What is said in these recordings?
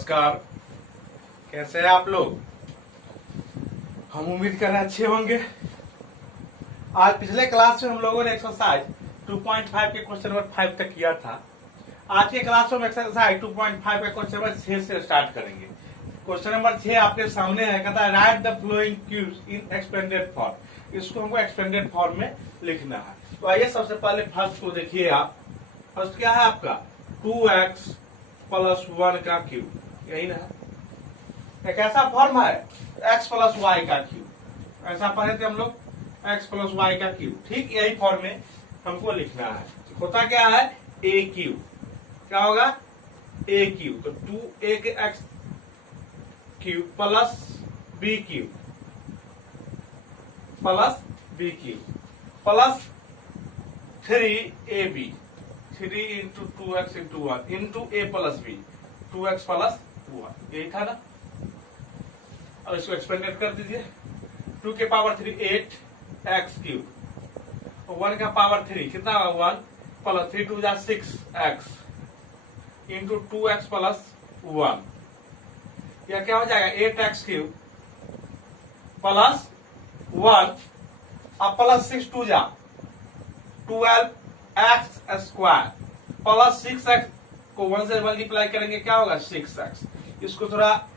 नमस्कार। कैसे हैं आप लोग? हम उम्मीद कर रहे हैं अच्छे होंगे। आज पिछले क्लास में हम लोगों ने एक्सरसाइज 2.5 के क्वेश्चन नंबर 5 तक किया था। आज के क्लास में हम एक्सरसाइज 2.5 के क्वेश्चन नंबर 6 से स्टार्ट करेंगे। क्वेश्चन नंबर 6 आपके सामने है, कहता है right the flowing cubes in expanded form. इसको हमको एक्सपेंडेड फॉर्म में लिखना है। तो आइए सबसे पहले फर्स्ट को देखिए आप। फर्स्ट क्या है आपका 2x प्लस 1 का क्यूब, यही ना है। एक ऐसा फॉर्म है x प्लस वाई का क्यूब, ऐसा पढ़े थे हम लोग, x प्लस वाई का क्यूब। ठीक यही फॉर्म में हमको लिखना है। होता क्या है a क्यूब, क्या होगा a क्यूब, तो 2a के x cube plus b cube plus 3ab, 3 into 2x into 1 into a plus b, 2x plus 1, यही था ना। अब इसको एक्सपेंडेड कर दीजिए। 2 के पावर 3 8 x क्यूब, 1 का पावर 3 कितना होगा 1 प्लस 3 2 जा 6 x इंटू 2x प्लस 1, यह क्या हो जाएगा 8x क्यूब प्लस 1 अब प्लस 6 2 जा 12x स्क्वायर प्लस 6x को 1 से मल्टीप्लाई करेंगे क्या होगा 6x। इसको थोड़ा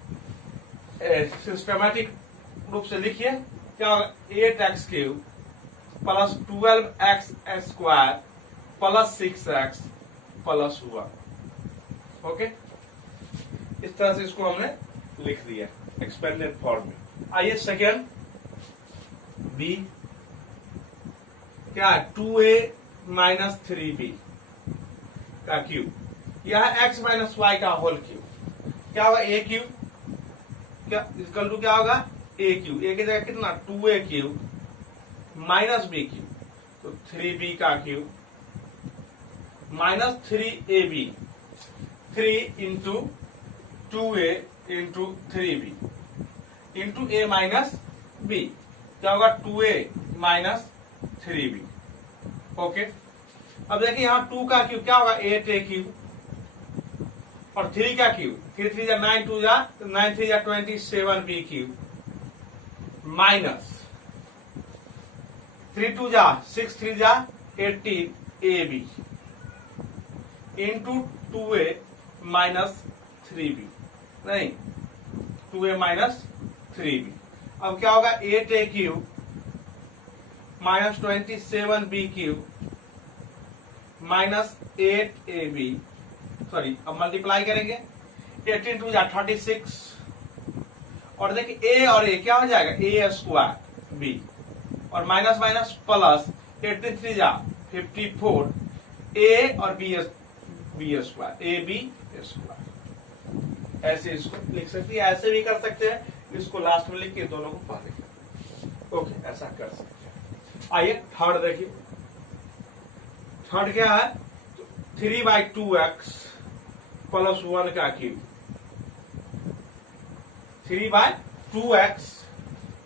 सिस्टमैटिक रूप से लिखिए, क्या होगा 8x cube plus 12x square plus 6x plus 1। Okay, इस तरह से इसको हमने लिख दिया एक्सपेंडेड फॉर्म में। आइए सेकेंड बी, क्या 2a माइनस 3b का क्यूब, यह x माइनस वाई का होल क्यूब, क्या होगा a क्यूब, क्या इक्वल टू क्या होगा a क्यूब, a की जगह कितना 2a cube minus b cube, तो 3b का cube minus 3ab, 3 into 2a into 3b into a minus b, क्या होगा 2a माइनस 3b। ओके, अब देखिए यहाँ 2 का क्यूब क्या होगा 8a क्यूब और 3 का क्यूब 3 3 जा 9 2 जा 9 3 जा 27b क्यूब माइनस 3 2 जा 6 3 जा 18ab into 2a minus 3b, नहीं 2a माइनस 3b। अब क्या होगा 8a cube minus 27b cube minus 8ab, sorry अब मल्टीप्लाई करेंगे 18 टू जा 36 और देखिए a और a क्या हो जाएगा a स्क्वायर b और माइनस माइनस प्लस 18 3 जा 54 a और b square a b square. ऐसे इसको लिख सकते हैं, ऐसे भी कर सकते हैं, इसको लास्ट में लिख के दोनों को पहले। ओके, ऐसा कर सकते हैं। आइए थर्ड देखिए। थर्ड क्या है 3/2x प्लस 1 का क्यूब, 3/2x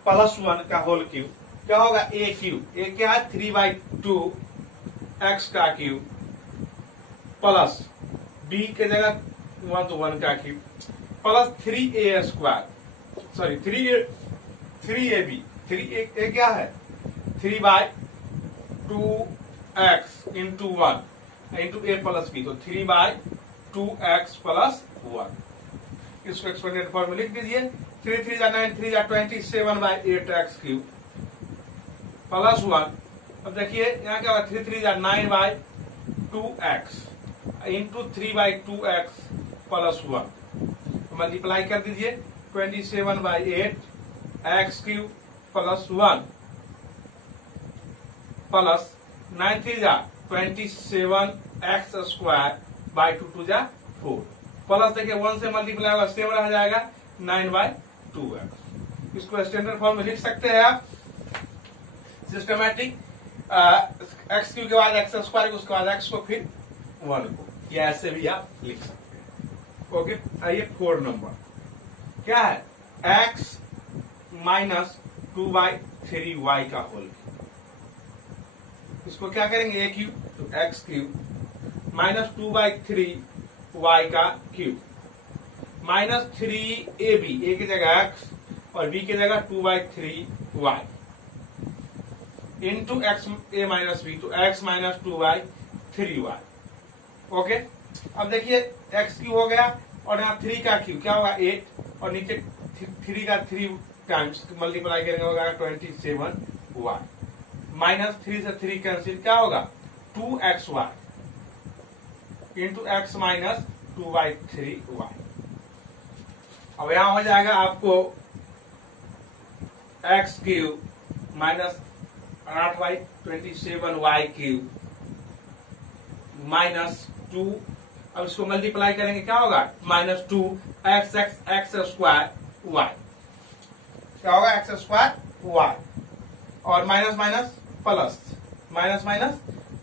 प्लस 1 का होल क्यूब, क्या होगा a क्यूब, a क्या है 3/2x का क्यूब प्लस b के जगह 1 तो 1 का cube plus 3a square, sorry 3ab, 3a क्या है 3/2x into 1 into a plus b, तो 3/2x प्लस 1। इसको एक्सपेंडेड फॉर्म में लिख दीजिए। 3 3 जा 9 3 जा 27/8x क्यूब प्लस 1। अब देखिए यहाँ क्या होगा 3 3 जा 9/2x into 3/2x plus 1, multiply कर दीजिए 27/8x क्यूब प्लस 1 प्लस 9 3 जा 27x स्क्वायर बाई 2 2 जा 4 प्लस देखिए 1 से मल्टीप्लाई होगा सेम रह जाएगा 9/2x। इसको स्टैंडर्ड फॉर्म में लिख सकते हैं आप सिस्टमैटिक, x क्यूब के बाद x स्क्वायर, उसके बाद x को फिर 1 को, या ऐसे भी आप लिख सकते हैं। ओके, आइए 4 नंबर क्या है x माइनस 2/3y का होल, इसको क्या करेंगे a क्यूब, तो x क्यूब माइनस 2/3 y का क्यूब -3ab, ए की जगह x और b की जगह 2/3y इंटू एक्स ए माइनस बी, तो x माइनस 2/3y। ओके, अब देखिए x क्यू हो गया और यहाँ 3 का क्यू क्या होगा 8 और नीचे 3 का 3 टाइम्स मल्टीप्लाई करेंगे होगा 27y -3 से 3 कैंसिल क्या होगा 2xy into x minus 2/3y। अब यहां हो जाएगा आपको x cube minus 8y 27y cube minus 2। अब इसको मल्टीप्लाई करेंगे क्या होगा -2x स्क्वायर y, क्या होगा x² y और minus minus plus, minus minus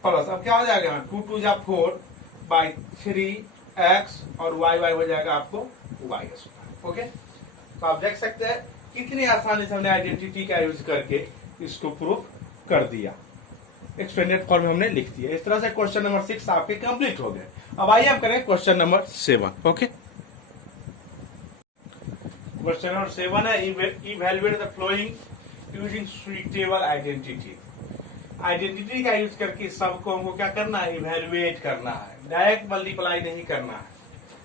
plus. अब क्या हो जाएगा 2 2 जा 4/3x और y हो जाएगा आपको y²। ओके, तो आप देख सकते हैं कितनी आसानी से हमने आइडेंटिटी का यूज करके इसको प्रूफ कर दिया, एक्सपेंडेड फॉर्म में हमने लिख दिया। इस तरह से क्वेश्चन नंबर 6 आपके कंप्लीट हो गए। अब आइए हम करें question number 7। Okay, question number 7 है evaluate the flowing using suitable identity. Identity का यूज करके सबको हमको क्या करना है इवैल्यूएट करना है, डायरेक्ट मल्टीप्लाई नहीं करना है।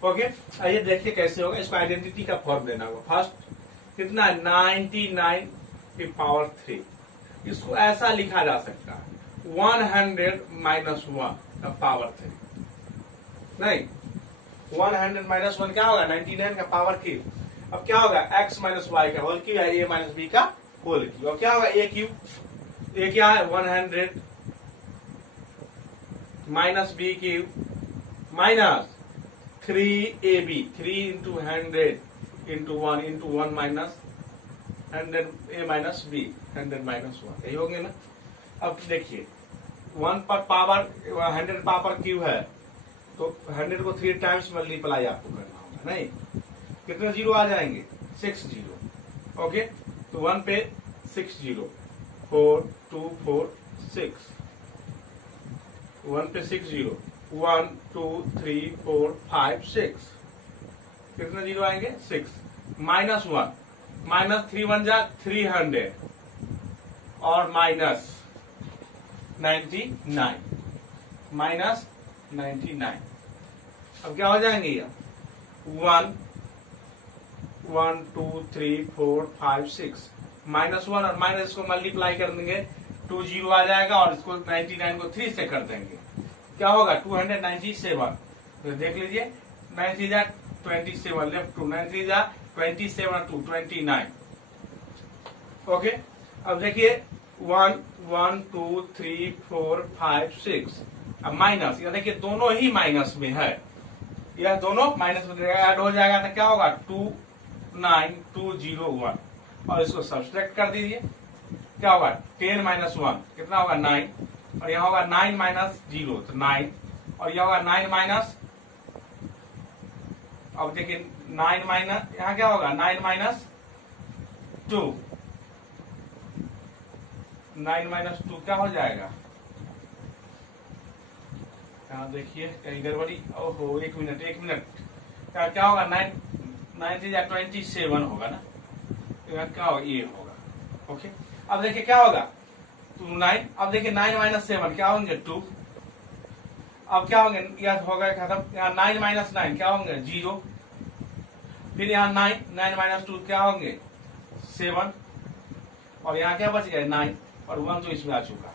ओके, आइए देखिए कैसे होगा। इसको आइडेंटिटी का फॉर्म देना होगा। फर्स्ट कितना 99 की पावर 3, इसको ऐसा लिखा जा सकता है 100 माइनस 1 का पावर 3, नहीं 100 माइनस 1 क्या होगा 99 का पावर क्यूब। अब क्या होगा x माइनस वाई का होल क्यूब या a माइनस बी का होल क्यूब। अब क्या होगा a क्यूब, a क्या है 100 minus b cube minus 3ab, 3 into 100 into 1 into 1 minus 100 a minus b 100 minus 1, यही होंगे ना। अब देखिए 1 पर पावर 100 पावर क्यूब है तो 100 को 3 टाइम्स मल्टीप्लाई आपको करना होगा, नहीं कितने जीरो आ जाएंगे 6 जीरो। ओके, तो 1 पे 6 जीरो 4 2 4 6, 1 पे 6 जीरो 1 2 3 4 5 6, कितने जीरो आएंगे 6 माइनस 1 माइनस 3 1 जा 300 और माइनस 99 माइनस 99। अब क्या हो जाएंगे ये 1 1 2 3 4 5 6 माइनस 1 और माइनस को मल्टीप्लाई कर देंगे 2 जीरो आ जाएगा और इसको 99 को 3 से कर देंगे क्या होगा 297। तो देख लीजिए 9 3 जा 27 लेफ्ट 2 9 3 जा 27 2 29। ओके, अब देखिए 1 1 2 3 4 5 6। अब माइनस, यह देखिए दोनों ही माइनस में है, यह दोनों माइनस में ऐड हो जाएगा तो क्या होगा 29201 और इसको सब्सट्रैक्ट कर दीजिए क्या होगा 10 माइनस 1 कितना होगा 9 और यहाँ होगा 9 माइनस 0 तो 9 और यह होगा 9 माइनस, अब देखिए 9 माइनस यहाँ क्या होगा 9 माइनस 2, 9 माइनस 2 क्या हो जाएगा, यहाँ देखिए कहीं गड़बड़ी, ओहो एक मिनट क्या होगा 9 या 27 होगा ना, क्या होगा ये होगा। ओके, अब देखिए क्या होगा 2 9, अब देखिए 9 माइनस 7 क्या होंगे 2, अब क्या होंगे यह होगा खत्म, यहाँ 9 माइनस 9 क्या होंगे 0, फिर यहाँ 9 माइनस 2 क्या होंगे 7 और यहाँ क्या बच गया 9 और 1 तो इसमें आ चुका है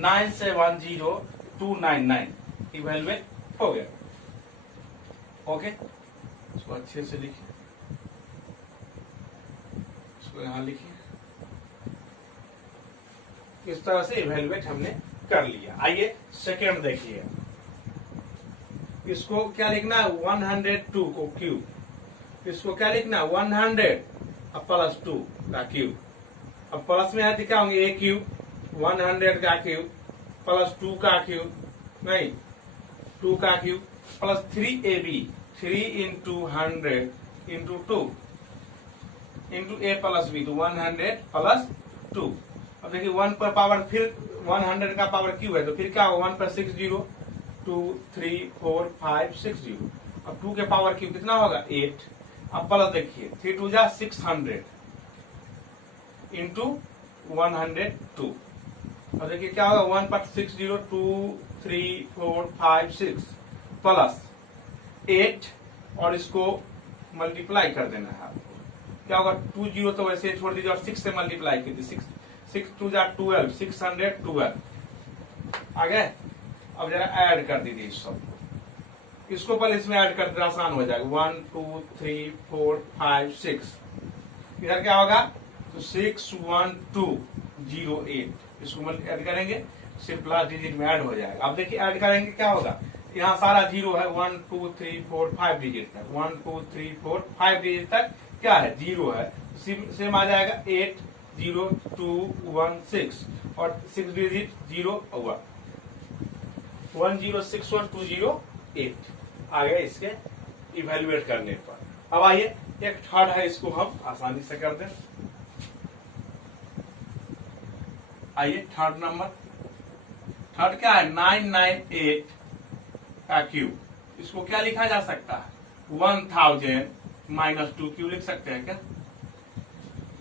970299 इवैल्यूएट हो गया। ओके, इसको अच्छे से लिखिए, इसको यहाँ लिखिए, इस तरह से इवैल्यूएट हमने कर लिया। आइए सेकेंड देखिए, इसको क्या लिखना है 102 को क्यूब, इसको क्या लिखना है 100 प्लस 2 का क्यूब। अब प्लस में है तो क्या होंगे a क्यूब 100 का क्यूब प्लस 2 का क्यूब, नहीं 2 का cube plus 3ab 3 into 100 into 2 into a plus b तो 100 प्लस 2। अब देखिए 1 पर पावर फिर 100 का पावर क्यूब है तो फिर क्या होगा 1 पर 6 0 2 3 4 5 6 0। अब 2 के पावर क्यूब कितना होगा 8, अब प्लस देखिए 3 2 जा 600 इंटू 102। अब देखिए क्या होगा 1 पर 6 0 2 3 4 5 6 प्लस 8 और इसको मल्टीप्लाई कर देना है आपको। क्या होगा 2 0 तो वैसे छोड़ दीजिए और 6 से मल्टीप्लाई कीजिए 6 2 जा 12 612 आ गए। अब जरा ऐड कर दीजिए इस सब इसको पहले इसमें ऐड करते आसान हो जाएगा 1 2 3 4 5 6 इधर क्या होगा तो 6 1 2 0 8 इसको ऐड करेंगे सिर्फ लास्ट डिजिट में ऐड हो जाएगा। अब देखिए ऐड करेंगे क्या होगा यहाँ सारा जीरो है 1 2 3 4 5 डिजिट तक 1 2 3 4 5 डिजिट तक क्या है जीरो है सेम आ जाएगा 8 0 2 1 6 और 6 डिजिट जीरो हुआ 1 0 6 1 2 0 8 आ गया इसके इवेल्युएट करने पर। अब आइए एक थर्ड है इसको हम आसानी से कर दें। आइए थर्ड नंबर थर्ड क्या है 998 का क्यूब। इसको क्या लिखा जा सकता है 1000 माइनस 2 क्यूब लिख सकते हैं क्या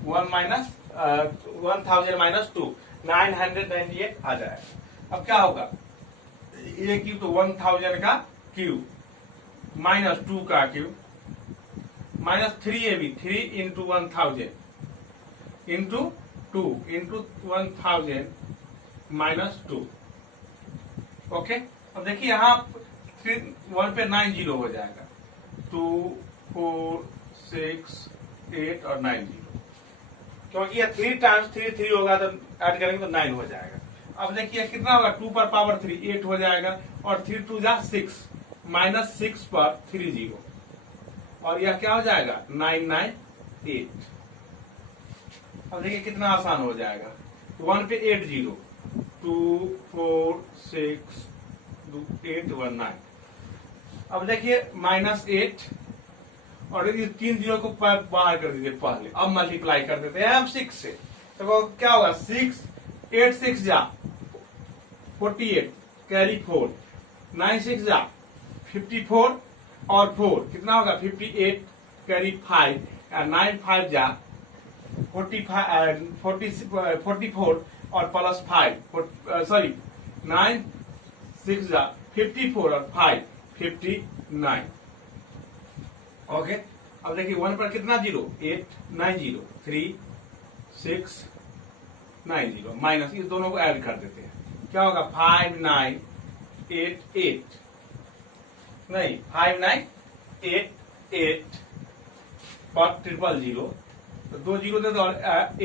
1000 माइनस 2 998 आ जाएगा। अब क्या होगा ये क्यूब तो 1000 का क्यूब माइनस 2 का क्यूब माइनस 3 ये भी 3 into 1000 into 2 into 1000 minus 2। Okay अब देखिए यहाँ 1 पे 9 0 हो जाएगा 2 4 6 8 और 9 0 क्योंकि ये 3 टाइम्स 3 3 होगा तो ऐड करेंगे तो 9 हो जाएगा। अब देखिए कितना होगा 2 पर पावर 3 8 हो जाएगा और 3 2 जा 6 माइनस 6 पर 3 0 और यह क्या हो जाएगा 998। अब देखिए कितना आसान हो जाएगा 1 पे 8 0 2 4 6 8 1 9। अब देखिए माइनस 8 और इस 3 0 को बाहर कर दीजिए पहले अब मल्टीप्लाई कर देते हैं हम 6 से तो वो क्या होगा 6 8 6 जा 48 कैरी 4 9 6 जा 54 और 4 कितना होगा 58 कैरी 5 9 5 जा 44 और प्लस 5 सॉरी 9 6 जा 54 और 5 59। ओके अब देखिए 1 पर कितना जीरो 8 9 0 3 6 9 0 माइनस इस दोनों को ऐड कर देते हैं क्या होगा 5 9 8 8 नहीं 5 9 8 8 पर 000 तो 2 0 दे दो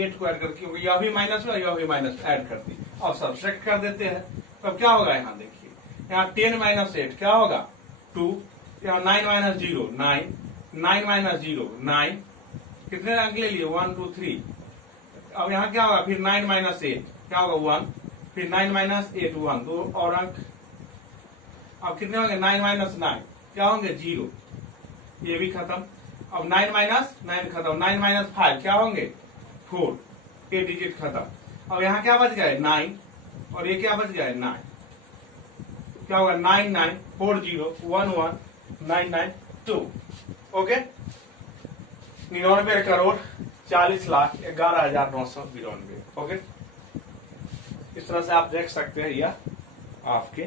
8 को ऐड करके यह भी माइनस हुआ यह भी माइनस ऐड कर दी और सब्ट्रैक्ट कर देते हैं तब क्या होगा यहाँ देखिए यहाँ 10 माइनस 8 क्या होगा 2 यहाँ 9 माइनस 0 9 9 माइनस 0 9 कितने अंक ले लिए 1 2 3। अब यहाँ क्या होगा फिर 9 माइनस 8 क्या होगा 1 फिर 9 माइनस 8 1 दो और अंक। अब कितने होंगे 9 माइनस 9 क्या होंगे 0 ये भी खत्म। अब 9 माइनस 9 खत्म 9 माइनस 5 क्या होंगे 4 8 डिजिट खत्म। अब यहाँ क्या बच गया 9 और ये क्या बच गया 9 क्या होगा 9 9 4 0 1 1 9 9 2। ओके 99 करोड़ 40 लाख 11,992। ओके इस तरह से आप देख सकते हैं यह आपके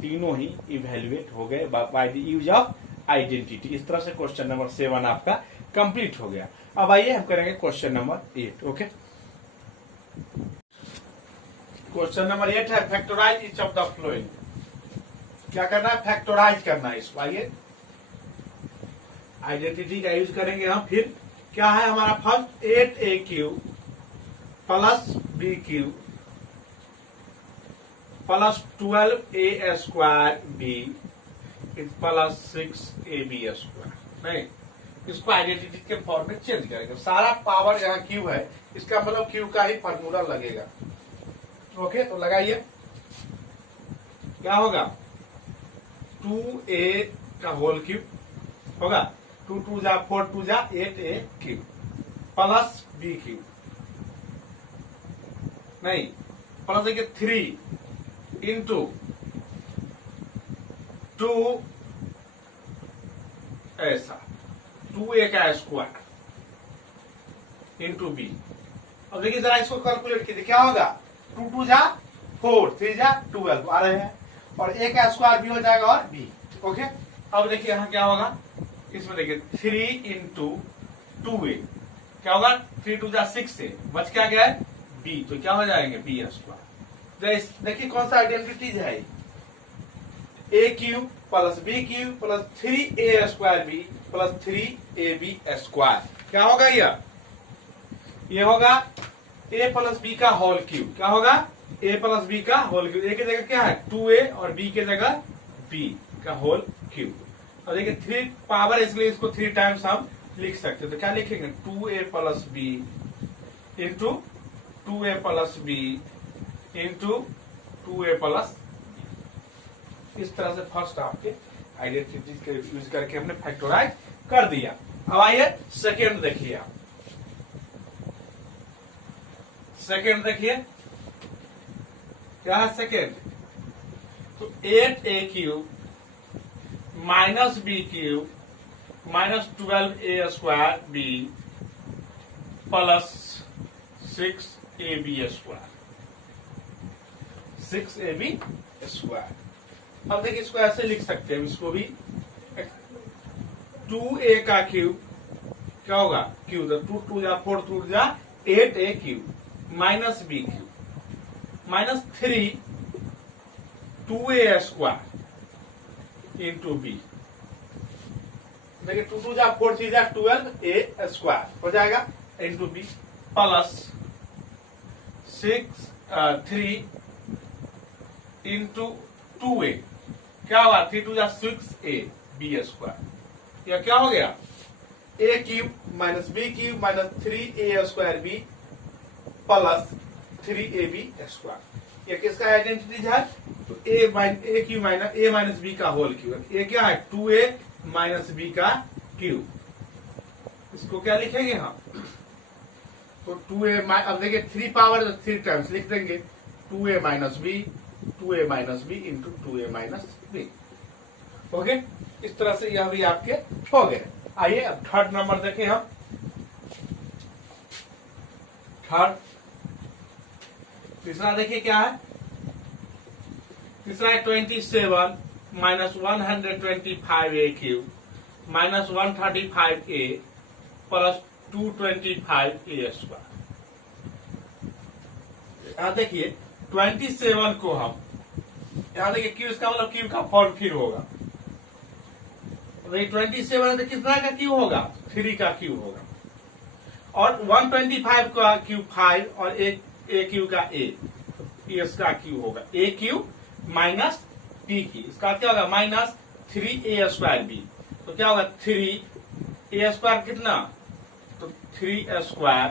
तीनों ही इवेल्युएट हो गए by the use of identity. इस तरह से क्वेश्चन नंबर 7 आपका कंप्लीट हो गया। अब आइए हम करेंगे question number 8। Okay question number 8 है factorise each of the following. क्या करना है फैक्टराइज करना है इसको। आइए आइडेंटिटी का यूज करेंगे हम। फिर क्या है हमारा first 8a³ plus b³ plus 12a² plus 6ab²। नहीं इसको आइडेंटिटी के फॉर्म में चेंज करेंगे। सारा पावर यहाँ क्यू है इसका मतलब क्यू का ही फॉर्मूला लगेगा। ओके तो लगाइए क्या होगा 2a का होल क्यूब होगा 2 2 जा 4 2 जा 8a³ प्लस b³ नहीं प्लस देखिए 3 इंटू 2 ऐसा 2a का स्क्वायर इंटू बी। अब देखिए जरा इसको कैलकुलेट कीजिए, क्या होगा, 2 2 जा 4, 3 जा 12 आ रहे हैं, और a का स्क्वायर भी हो जाएगा और b। ओके, अब देखिए यहाँ क्या होगा, इसमें देखिए 3 इंटू 2a क्या होगा, 3 2 जा 6a, बच क्या गया है b, तो क्या हो जाएंगे b स्क्वायर। देखिए कौन सा आइडेंटिटीज है, a cube plus b cube plus 3a square b plus 3ab square, क्या होगा ये होगा a प्लस b का होल क्यूब, क्या होगा a प्लस b का होल क्यूब, a की जगह क्या है 2a और b की जगह b का होल क्यूब। और देखिए 3 पावर, इसलिए इसको 3 टाइम्स हम लिख सकते हैं, तो क्या लिखेंगे 2a plus b into 2a plus b into 2a plus, इस तरह से फर्स्ट आपके आइडेंटिटी के यूज करके हमने फैक्टराइज कर दिया। अब आइए सेकेंड देखिए, आप सेकेंड देखिए क्या है सेकेंड, तो 8a cube minus b cube minus 12a square b plus 6ab square, 6ab square. अब देखिए इसको ऐसे लिख सकते हैं, इसको भी 2a का क्यूब क्या होगा क्यूब, 2 2 जा 4 2 जा 8a cube minus b cube minus 3 2a square into b, देखिए 2 2 जा 4 3 जा 12a स्क्वायर हो जाएगा into b plus 3 into 2a, क्या होगा 3 2 जा 6a b स्क्वायर, या क्या हो गया a cube minus b cube minus 3a square b plus 3ab square. ये किसका आइडेंटिटी है, तो a cube minus a minus b का होल क्यूब, a क्या है 2a माइनस b का क्यूब, इसको क्या लिखेंगे हम, तो 2a, अब देखिए 3 पावर 3 टाइम्स लिख देंगे 2a minus b into 2a minus b। Okay, इस तरह से यह भी आपके हो गए। आइए अब थर्ड नंबर देखें हम, थर्ड तीसरा देखिए क्या है, तीसरा है 27 minus 125a cube minus 135a plus 225a square. यहाँ देखिए 27 को हम, यहाँ देखिए क्यूब, इसका मतलब क्यूब का फॉर्म फिर होगा, 27 तो कितना का क्यूब होगा 3 का क्यूब होगा, और 125 का क्यूब 5 और एक a क्यूब का a, इसका क्यूब होगा a क्यूब माइनस b की, इसका क्या होगा माइनस 3a स्क्वायर b, तो क्या होगा 3a स्क्वायर कितना, तो 3 स्क्वायर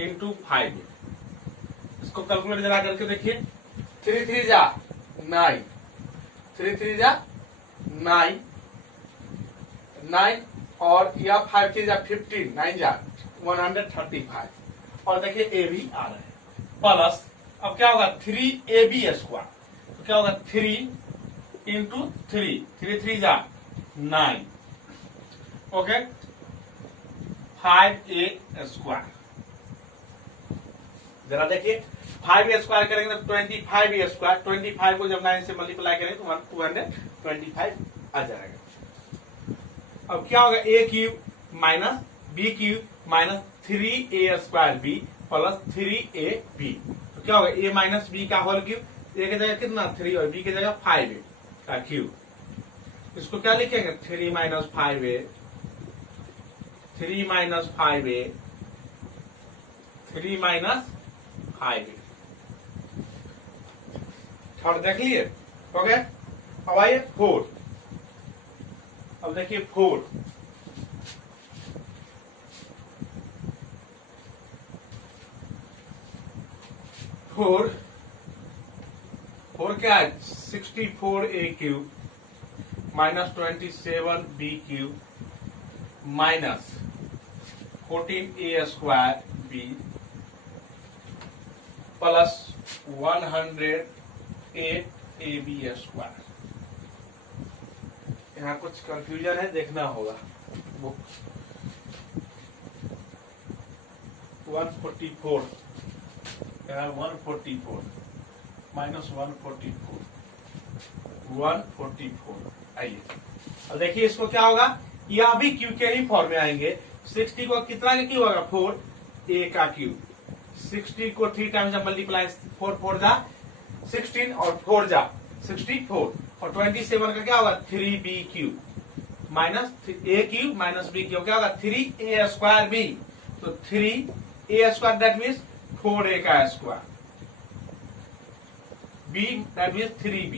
इंटू 5, इसको कैलकुलेट जरा करके देखिए, 3 3 जा 9, 3 3 जा 9 और या 5 3 जा 15, 9 जा 135, और देखिए ए भी आ रहा है प्लस, अब क्या होगा 3ab स्क्वायर, तो क्या होगा 3 इंटू 3, 3 3 जा 9, ओके 5a स्क्वायर। जरा देखिए 5a स्क्वायर करेंगे तो 25a स्क्वायर, 25 को जब 9 से मल्टीप्लाई करेंगे तो 225 आ जाएगा। अब क्या होगा a cube minus b cube minus 3a square b plus 3ab, तो क्या होगा a माइनस b का होल क्यूब, a की जगह कितना 3 और b की जगह 5a का क्यूब, इसको क्या लिखेंगे 3 minus 5a 3 minus 5a 3 minus 5a। Third देख लिए, ओके। अब आइए 4, अब देखिए 4 क्या है 64a cube minus 27b cube minus 14a square b plus 108ab square. यहाँ कुछ कंफ्यूजन है, देखना होगा। 144 144 माइनस 144 आइए अब देखिए इसको क्या होगा, यह भी क्यू के ही फॉर्म में आएंगे। 60 को कितना का क्यू होगा 4 a का क्यू, 60 को 3 टाइम्स जब मल्टीप्लाई 4 जा 16 और 4 जा 64 और 27 का क्या होगा 3b Q minus a Q minus b Q क्या होगा 3a स्क्वायर b, तो 3a square that means 4a का square, b that means 3b।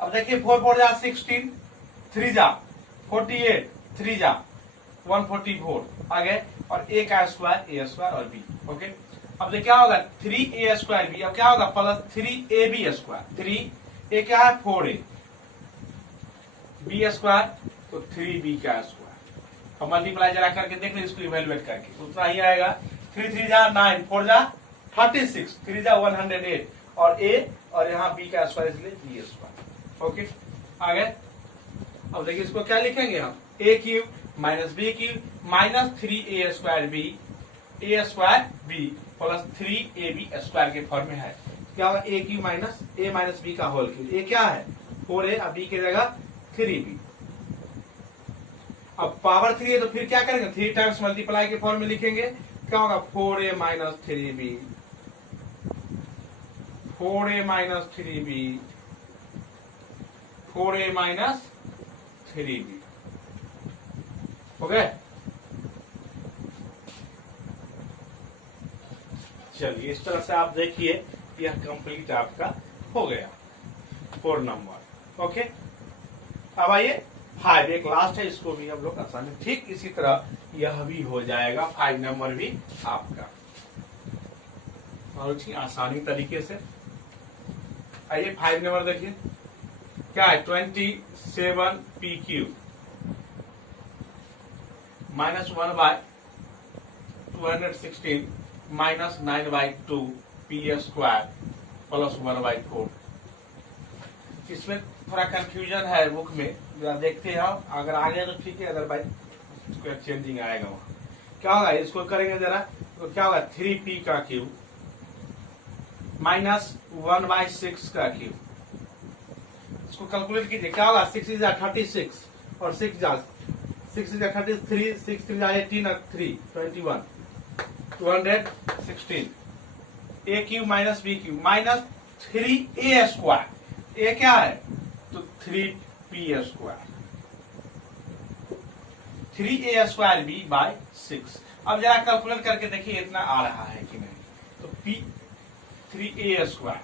अब देखिए 4 जा 16, 3 जा 48, 3 जा 144 आ गए और a का स्क्वायर और b। ओके अब देखिए क्या होगा 3a स्क्वायर b, अब क्या होगा प्लस 3ab स्क्वायर, 3a क्या है 4a, b स्क्वायर तो 3b का स्क्वायर। अब मल्टीप्लाई जरा करके देख लो इसको इवेल्युएट करके उतना ही आएगा। 3 3 जा 9, 4 जा 36, 3 जा 108 और a और यहाँ b का स्क्वायर इसलिए b स्क्वायर। ओके आ गए। अब देखिए इसको क्या लिखेंगे हम a cube minus b cube minus 3a square b, a square b plus 3ab square के फॉर्म में है। क्या होगा a cube minus a minus b का होल क्यूब, a क्या है 4a अब b की जगह 3b। अब पावर 3 है तो फिर क्या करेंगे 3 टाइम्स मल्टीप्लाई के फॉर्म में लिखेंगे, क्या होगा 4a minus 3b, 4a minus 3b, 4a minus 3b। Okay चलिए इस तरह से आप देखिए यह कंप्लीट आपका हो गया 4 नंबर। ओके अब आइए 5, एक लास्ट है, इसको भी हम लोग आसानी ठीक इसी तरह यह भी हो जाएगा 5 नंबर भी आपका बहुत ही आसानी तरीके से। आइए 5 नंबर देखिए क्या है 27 p cube minus 1 by 216 minus 9 by 2 p square plus 1 by 4। इसमें थोड़ा कंफ्यूजन है बुक में, जरा देखते हैं हम, अगर आ गया तो ठीक है, अदरवाइज इसको चेंजिंग आएगा वहां। क्या होगा इसको करेंगे जरा, तो क्या होगा 3p का क्यूब माइनस 1 बाई 6 का क्यूब, इसको कैलकुलेट कीजिए क्या होगा 6 इज 36 और 6 जा 6 इज 33, 6 3 जा 18 और 3 21 216 a cube minus b cube minus 3a square, a क्या है तो 3p square, 3a square b bye 6। अब जरा कैलकुलेट करके देखिए इतना आ रहा है कि नहीं, तो p 3a स्क्वायर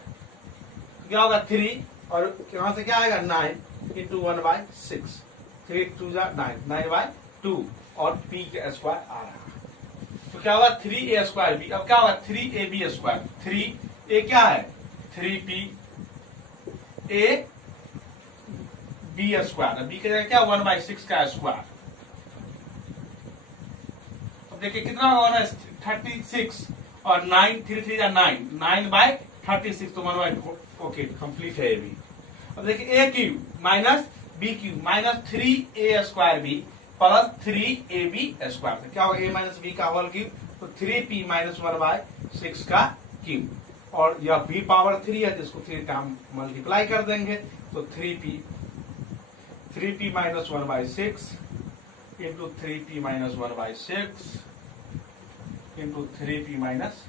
क्या होगा 3 और यहां से क्या आएगा 9 इंटू 1 बाय 6, 3 2 जा 9, 9 बाय 2 और p का स्क्वायर आ रहा है, तो क्या होगा 3a स्क्वायर b। अब क्या होगा 3ab स्क्वायर, 3a क्या है 3p a b square, b की जगह क्या 1 बाई 6 का स्क्वायर। अब देखिए कितना होगा 36 और 9 3 3 जा 9, 9 बाई 36 तो 1 बाई 4। ओके कंप्लीट है ये भी। अब देखिए a cube minus b cube minus 3a square b plus 3ab square, तो क्या होगा a माइनस b का होल क्यूब, तो 3p माइनस 1 बाय 6 का क्यूब, और यह b पावर 3 है तो इसको 3 टाइम मल्टीप्लाई कर देंगे, तो 3p minus 1 by 6 into 3p minus 1 by 6 into 3p minus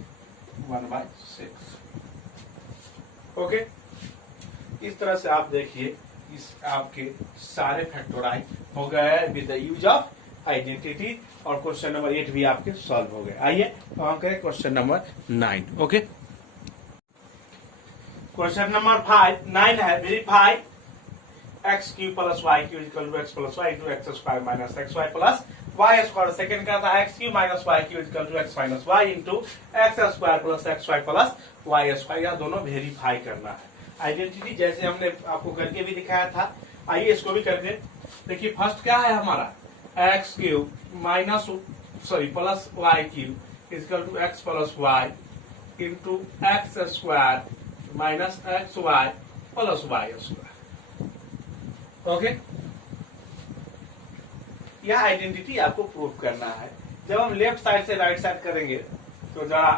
1 by 6। Okay इस तरह से आप देखिए इस आपके सारे फैक्टोराइज हो गए with the use of identity, और क्वेश्चन नंबर 8 भी आपके सॉल्व हो गए। आइए तो हम करें question number 9। Okay question number 9 है verify x cube plus y cube equal to x plus y into x square minus x y plus y square. Second का था x cube minus y cube equal to x minus y into x square plus x y plus y square, यह दोनों verify करना है। Identity जैसे हमने आपको करके भी दिखाया था, आइए इसको भी करके देखिए। फर्स्ट क्या है हमारा x cube minus plus y cube equal to x plus y into x square minus x y plus y square. Okay यह आइडेंटिटी आपको प्रूव करना है। जब हम लेफ्ट साइड से राइट साइड करेंगे तो जरा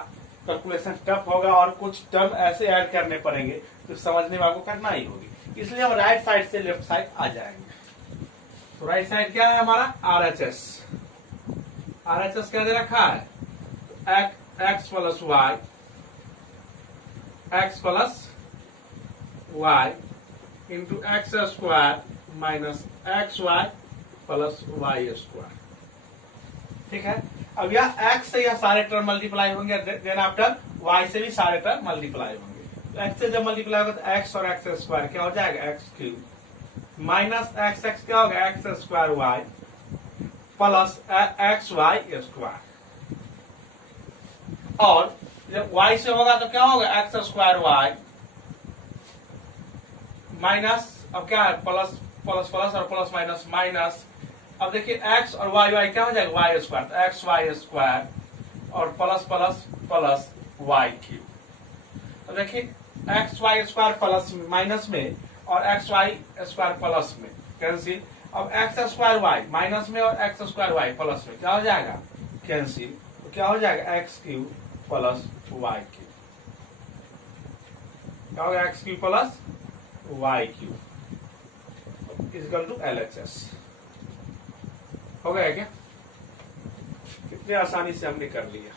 कैलकुलेशन टफ होगा और कुछ टर्म ऐसे ऐड करने पड़ेंगे तो समझने में आपको कठिनाई होगी, इसलिए हम राइट साइड से लेफ्ट साइड आ जाएंगे। तो राइट साइड क्या है हमारा RHS। RHS क्या दे रखा है x plus y, x plus y into x square minus x y plus y square. ठीक है, अब यह x से यह सारे टर्म मल्टीप्लाई होंगे, देन आफ्टर y से भी सारे टर्म मल्टीप्लाई होंगे। तो x से जब मल्टीप्लाई होगा तो x और x स्क्वायर क्या हो जाएगा एक्स क्यूब माइनस x क्या होगा x square y plus x y square. और जब y से होगा तो क्या होगा एक्स स्क्वायर वाई माइनस, अब क्या है प्लस प्लस प्लस और प्लस माइनस माइनस। अब देखिए x और y क्या हो जाएगा वाई स्क्वायर, तो एक्स वाई स्क्वायर और plus plus plus y cube. तो देखिए x y square plus minus में और एक्स वाई स्क्वायर प्लस में कैंसिल। अब एक्स स्क्वायर वाई माइनस में और एक्स स्क्वायर वाई प्लस में क्या हो जाएगा कैंसिल। तो क्या हो जाएगा x cube plus y cube, क्या होगा x cube plus y cube equal to LHS। हो गया क्या? कितने आसानी से हमने कर लिया।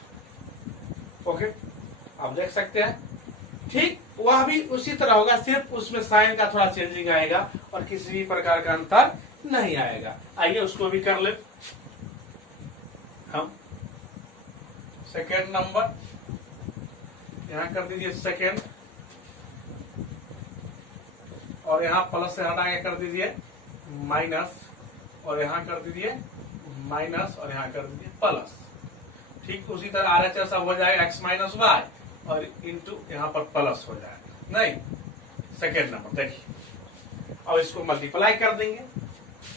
ओके, आप देख सकते हैं ठीक वह भी उसी तरह होगा, सिर्फ उसमें साइन का थोड़ा चेंजिंग आएगा और किसी भी प्रकार का अंतर नहीं आएगा। आइए उसको भी कर ले हम। सेकेंड नंबर यहां कर दीजिए सेकेंड, और यहाँ प्लस से हटा के कर दीजिए माइनस, और यहाँ कर दीजिए माइनस, और यहाँ कर दीजिए प्लस। ठीक उसी तरह RHS अब हो जाएगा x माइनस वाई और इंटू यहाँ पर प्लस हो जाएगा। नहीं, सेकेंड नंबर देखिए, अब इसको मल्टीप्लाई कर देंगे।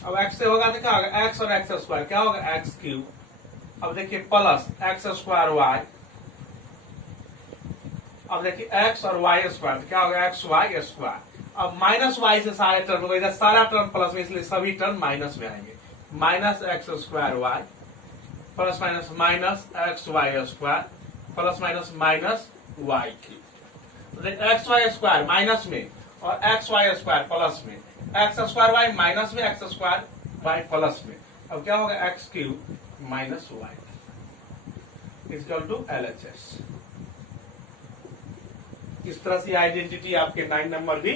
अब x से होगा तो क्या होगा x और एक्स स्क्वायर क्या होगा एक्स क्यूब। अब देखिए प्लस एक्स स्क्वायर वाई, अब देखिए x और y स्क्वायर तो क्या होगा एक्स वाई स्क्वायर। अब माइनस वाई से सारे टर्म होगा, इधर सारा टर्म प्लस में इसलिए सभी टर्म माइनस में आएंगे। Minus x square y plus minus minus x y square plus minus minus y cube. X y square minus में और एक्स वाई स्क्वायर प्लस में, एक्स स्क्वायर वाई माइनस में x square y plus में। अब क्या होगा x cube minus y equal to LHS। इस तरह से आइडेंटिटी आपके 9 नंबर भी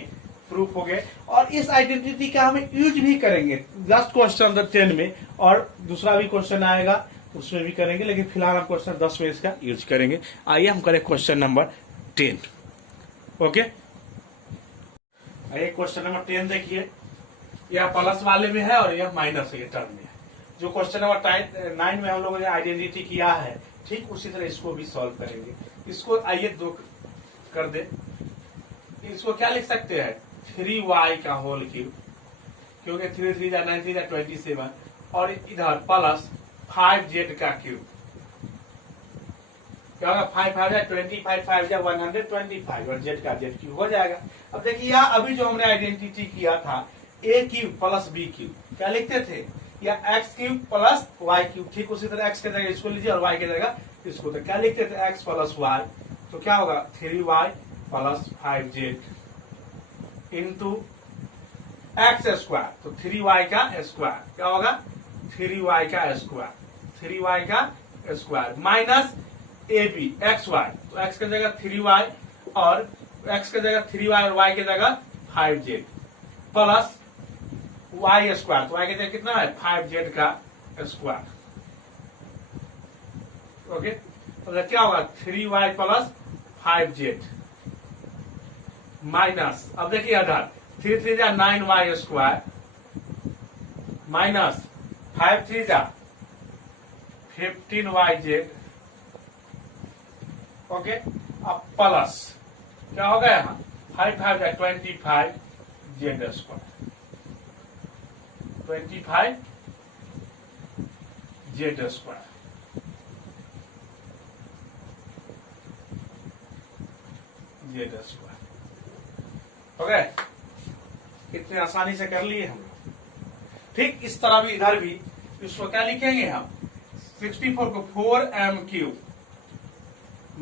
प्रूफ हो गए, और इस आइडेंटिटी का हम यूज भी करेंगे लास्ट क्वेश्चन 10 में, और दूसरा भी क्वेश्चन आएगा उसमें भी करेंगे, लेकिन फिलहाल हम क्वेश्चन 10 में इसका यूज करेंगे। आइए हम करें क्वेश्चन नंबर 10। ओके, आइए क्वेश्चन नंबर 10 देखिए, यह प्लस वाले में है और यह माइनस है, ये टर्म में है। जो क्वेश्चन नंबर 9 में हम लोगों ने आइडेंटिटी किया है, ठीक उसी तरह इसको भी सॉल्व करेंगे। इसको आइए दो कर दे, इसको क्या लिख सकते हैं 3y का होल क्यूब, क्योंकि 3 3 9 3 27, और इधर प्लस 5z का क्यूब, क्या होगा 5 5 25 5 125 और z का z क्यूब हो जाएगा। अब देखिए यहाँ अभी जो हमने आइडेंटिटी किया था a cube plus b cube, क्या लिखते थे या x cube plus y cube. ठीक उसी तरह x के जगह इसको लीजिए और y के जगह इसको, तो क्या लिखते थे x प्लस y, तो क्या होगा 3y plus 5z into x square, तो 3y का स्क्वायर क्या होगा 3y का स्क्वायर, 3y का square minus ab x y, तो x के जगह 3y और x के जगह 3y और y के जगह 5z प्लस y स्क्वायर, तो y के जगह कितना है 5z का स्क्वायर। ओके, तो क्या होगा 3y प्लस 5z माइनस, अब देखिए अधर 3 3 9y square minus 5 3 15yz। Okay, अब प्लस क्या हो गया यहाँ 5 5 25z square, 25z square. z square हो गए, इतने आसानी से कर लिए हम लोग। ठीक इस तरह भी इधर भी इसको क्या लिखेंगे हम 64 को 4m³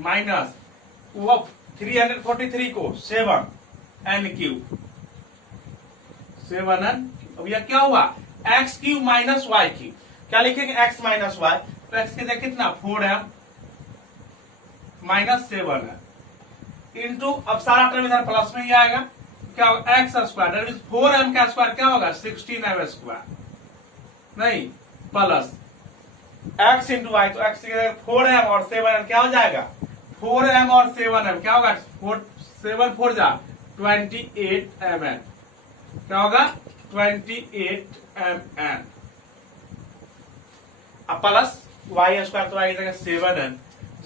माइनस वो 343 को 7n³। 7n, अब यह क्या हुआ x³ माइनस y³। क्या लिखेंगे x माइनस y, तो x के जगह कितना 4m माइनस 7n इंटू, अब सारा टर्म इधर प्लस में ही आएगा, क्या होगा एक्स स्क्वायर 4m का स्क्वायर क्या होगा 16m², नहीं प्लस x इंटू वाई, तो x की जगह 4m और 7m क्या हो जाएगा 4m और 7m क्या होगा 7 4 जा 28mn, क्या होगा 28mn। अब प्लस वाई स्क्वायर, तो वाई की जगह 7n,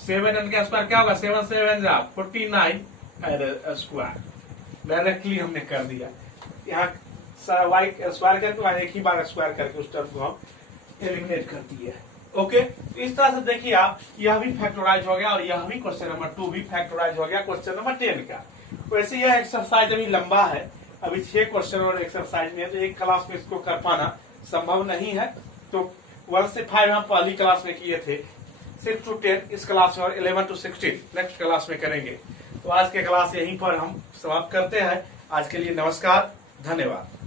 7n का स्क्वायर क्या होगा 7 7 जा 49 स्क्वायर। डायरेक्टली हमने कर दिया, यहाँ वाई स्क्वायर करके वाई एक ही बार स्क्वायर करके उस टर्म को हम एलिमिनेट कर दिए। ओके, इस तरह से देखिए आप, यह भी फैक्टराइज हो गया और यह भी क्वेश्चन नंबर 2 भी फैक्टराइज हो गया क्वेश्चन नंबर 10 का। वैसे यह एक्सरसाइज अभी लंबा है, अभी 6 क्वेश्चन और एक्सरसाइज में है, तो एक क्लास में इसको कर पाना संभव नहीं है। तो 1 से 5 हम पहली क्लास में किए थे, 6 to 10 इस क्लास में, और 11 to 16 नेक्स्ट क्लास में करेंगे। तो आज के क्लास यहीं पर हम समाप्त करते हैं। आज के लिए नमस्कार, धन्यवाद।